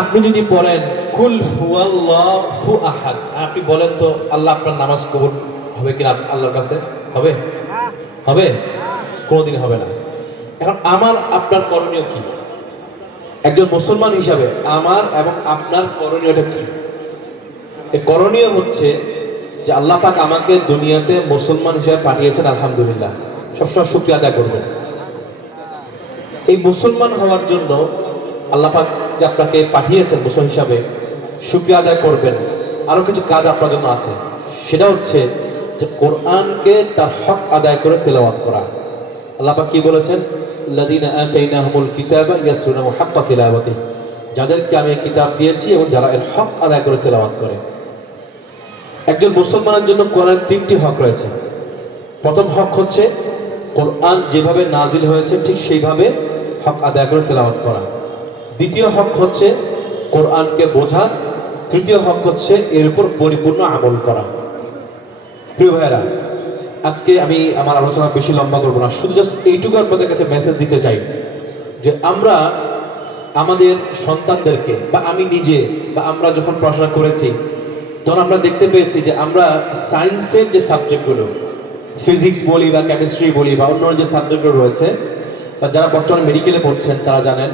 আপনি যদি পড়েন কুল হুয়াল্লাহু আহাদ, আপনি বলেন তো আল্লাহ আপনার নামাজ কবুল হবে কিনা আল্লাহর কাছে? হবে? হবে? কোনোদিন হবে না। এখন আমার আপনার করণীয় কি? একজন মুসলমান হিসাবে আমার এবং আপনার করণীয়টা কি? এই করণীয় হচ্ছে যে আল্লাহ পাক আমাকে দুনিয়াতে মুসলমান হিসেবে পাঠিয়েছেন, আলহামদুলিল্লাহ, সবসময় শুকরিয়া আদায় করবেন। এই মুসলমান হওয়ার জন্য আল্লাহ পাক যে আপনাকে পাঠিয়েছেন মুসলমান হিসাবে, শুকরিয়া আদায় করবেন। আরো কিছু কাজ আপনার জন্য আছে, সেটা হচ্ছে যে কোরআনকে তার হক আদায় করে তেলাওয়াত করা। আল্লাহ পাক কি বলেছেন? লাযিনা আতাইনাহুমুল কিতাবা ইয়াতলুনাহু হাক্কা তিলাওয়াতিহি, যাদেরকে আমি কিতাব দিয়েছি এবং যারা এর হক আদায় করে তেলাওয়াত করে। একজন মুসলমানের জন্য কোরআনের তিনটি হক রয়েছে। প্রথম হক হচ্ছে কোরআন যেভাবে নাজিল হয়েছে ঠিক সেইভাবে হক আদায় করে তেলাওয়াত করা। দ্বিতীয় হক হচ্ছে কোরআনকে বোঝা। তৃতীয় হক হচ্ছে এর উপর পরিপূর্ণ আমল করা। প্রিয় ভাইয়েরা, আজকে আমি আমার আলোচনা বেশি লম্বা করবো না, শুধু জাস্ট এইটুকু আপনাদের কাছে মেসেজ দিতে চাই যে আমরা আমাদের সন্তানদেরকে বা আমি নিজে বা আমরা যখন পড়াশোনা করেছি তখন আমরা দেখতে পেয়েছি যে আমরা সায়েন্সের যে সাবজেক্টগুলো, ফিজিক্স বলি বা কেমিস্ট্রি বলি বা অন্য যে সাবজেক্টগুলো রয়েছে, বা যারা বর্তমানে মেডিকেলে পড়ছেন তারা জানেন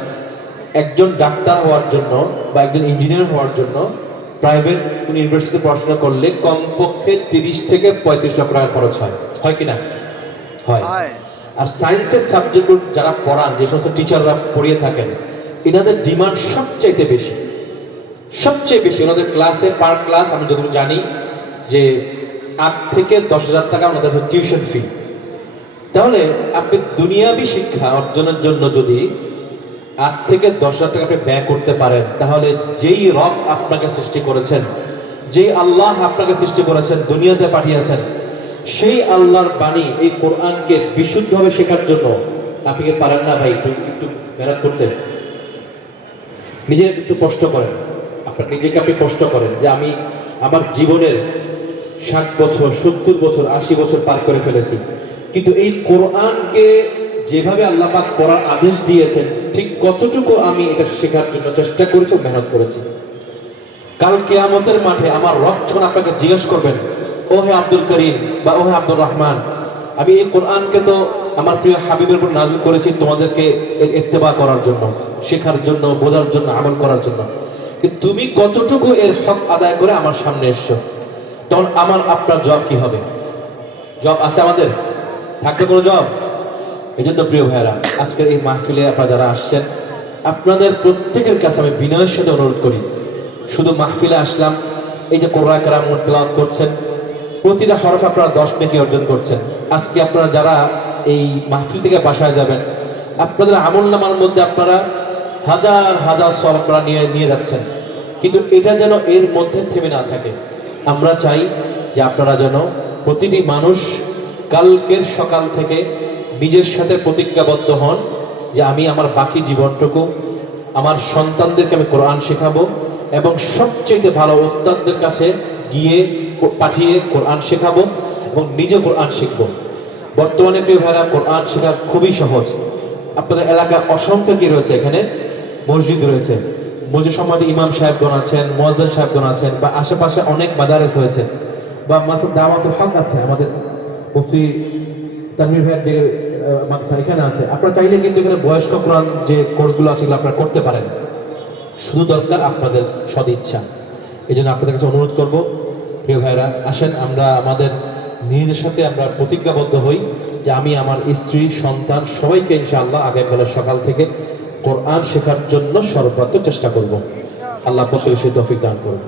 একজন ডাক্তার হওয়ার জন্য বা একজন ইঞ্জিনিয়ার হওয়ার জন্য প্রাইভেট ইউনিভার্সিটিতে পড়াশোনা করলে কমপক্ষে 30 থেকে 35 লাখ টাকা খরচ হয়। হয় কিনা? হয়। আর সায়েন্সের সাবজেক্টগুলো যারা পড়ান, যে সমস্ত টিচাররা পড়িয়ে থাকেন, এনাদের ডিমান্ড সবচাইতে বেশি, সবচেয়ে বেশি। ওনাদের ক্লাসে পার ক্লাস আমি যতটুকু জানি যে 8 থেকে 10,000 টাকা ওনাদের টিউশন ফি। তাহলে আপনি দুনিয়াবি শিক্ষা অর্জনের জন্য যদি 8 থেকে 10,000 টাকা আপনি ব্যয় করতে পারেন, তাহলে যেই রব আপনাকে সৃষ্টি করেছেন, যেই আল্লাহ আপনাকে সৃষ্টি করেছেন, দুনিয়াতে পাঠিয়েছেন, সেই আল্লাহর বাণী এই কোরআনকে বিশুদ্ধভাবে শেখার জন্য আপনি কি পারেন না ভাই? একটু মেহনত করতে, নিজে একটু কষ্ট করেন। আপনার নিজেকে আপনি কষ্ট করেন যে আমি আমার জীবনের 60 বছর, 70 বছর, 80 বছর পার করে ফেলেছি, কিন্তু এই কোরআনকে যেভাবে আল্লাহ পাক পড়ার আদেশ দিয়েছেন ঠিক কতটুকু আমি এটা শেখার জন্য চেষ্টা করেছি, মেহনত করেছি। কাল কিয়ামতের মাঠে আমার রব যখন আপনাকে জিজ্ঞেস করবেন, ও হে আব্দুল করিম বা ও হে আব্দুর রহমান, আমি এই কোরআনকে তো আমার প্রিয় হাবিবের উপর নাযিল করেছি তোমাদেরকে এর ইত্তেবা করার জন্য, শেখার জন্য, বোঝার জন্য, আমল করার জন্য, কিন্তু তুমি কতটুকু এর হক আদায় করে আমার সামনে এসছো, তখন আমার আপনার জবাব কি হবে? জবাব আছে আমাদের? থাকবে কোনো জবাব? এই জন্য প্রিয় ভাইয়েরা, আজকের এই মাহফিলে আপনারা যারা আসছেন, আপনাদের প্রত্যেকের কাছে আমি বিনয়ের সাথে অনুরোধ করি, শুধু মাহফিলে আসলাম, এই যে কোরআন কালাম তেলাওয়াত করছেন, প্রতিটা হরফ আপনারা 10 নেকি অর্জন করছেন। আজকে আপনারা যারা এই মাহফিল থেকে বাসায় যাবেন, আপনাদের আমলনামার মধ্যে আপনারা হাজার হাজার সওয়াব আপনারা নিয়ে যাচ্ছেন, কিন্তু এটা যেন এর মধ্যে থেমে না থাকে। আমরা চাই যে আপনারা যেন প্রতিটি মানুষ কালকের সকাল থেকে নিজের সাথে প্রতিজ্ঞাবদ্ধ হন যে আমি আমার বাকি জীবনটুকু আমার সন্তানদেরকে আমি কোরআন শেখাবো এবং সবচেয়ে ভালো ওস্তাদদের কাছে গিয়ে পাঠিয়ে কোরআন শেখাবো এবং নিজে কোরআন শিখবো। বর্তমানে প্রিয় ভাইরা, কোরআন শেখা খুবই সহজ। আপনাদের এলাকায় অসংখ্য কি রয়েছে, এখানে মসজিদ রয়েছে, মসজিদ সম্বন্ধে ইমাম সাহেবগণ আছেন, মুয়াজ্জিন সাহেবগণ আছেন, বা আশেপাশে অনেক মাদারেস হয়েছে, বা মাসুদ দাওয়াতুল হক আছে, আমাদের মুফতি তানভীর ভাইয়ের যে মাদ্রাসা এখানে আছে। আপনারা চাইলে কিন্তু এখানে বয়স্ক কোরআন যে কোর্সগুলো আছে এগুলো আপনারা করতে পারেন, শুধু দরকার আপনাদের সদিচ্ছা। এই জন্য আপনাদের কাছে অনুরোধ করবো, প্রিয় ভাইরা, আসেন আমরা আমাদের নিজেদের সাথে আমরা প্রতিজ্ঞাবদ্ধ হই যে আমি আমার স্ত্রী, সন্তান সবাইকে ইনশাআল্লাহ আগামীকালের সকাল থেকে কোরআন শেখার জন্য সর্বাত্মক চেষ্টা করব। আল্লাহ প্রত্যেকের তৌফিক দান করুন।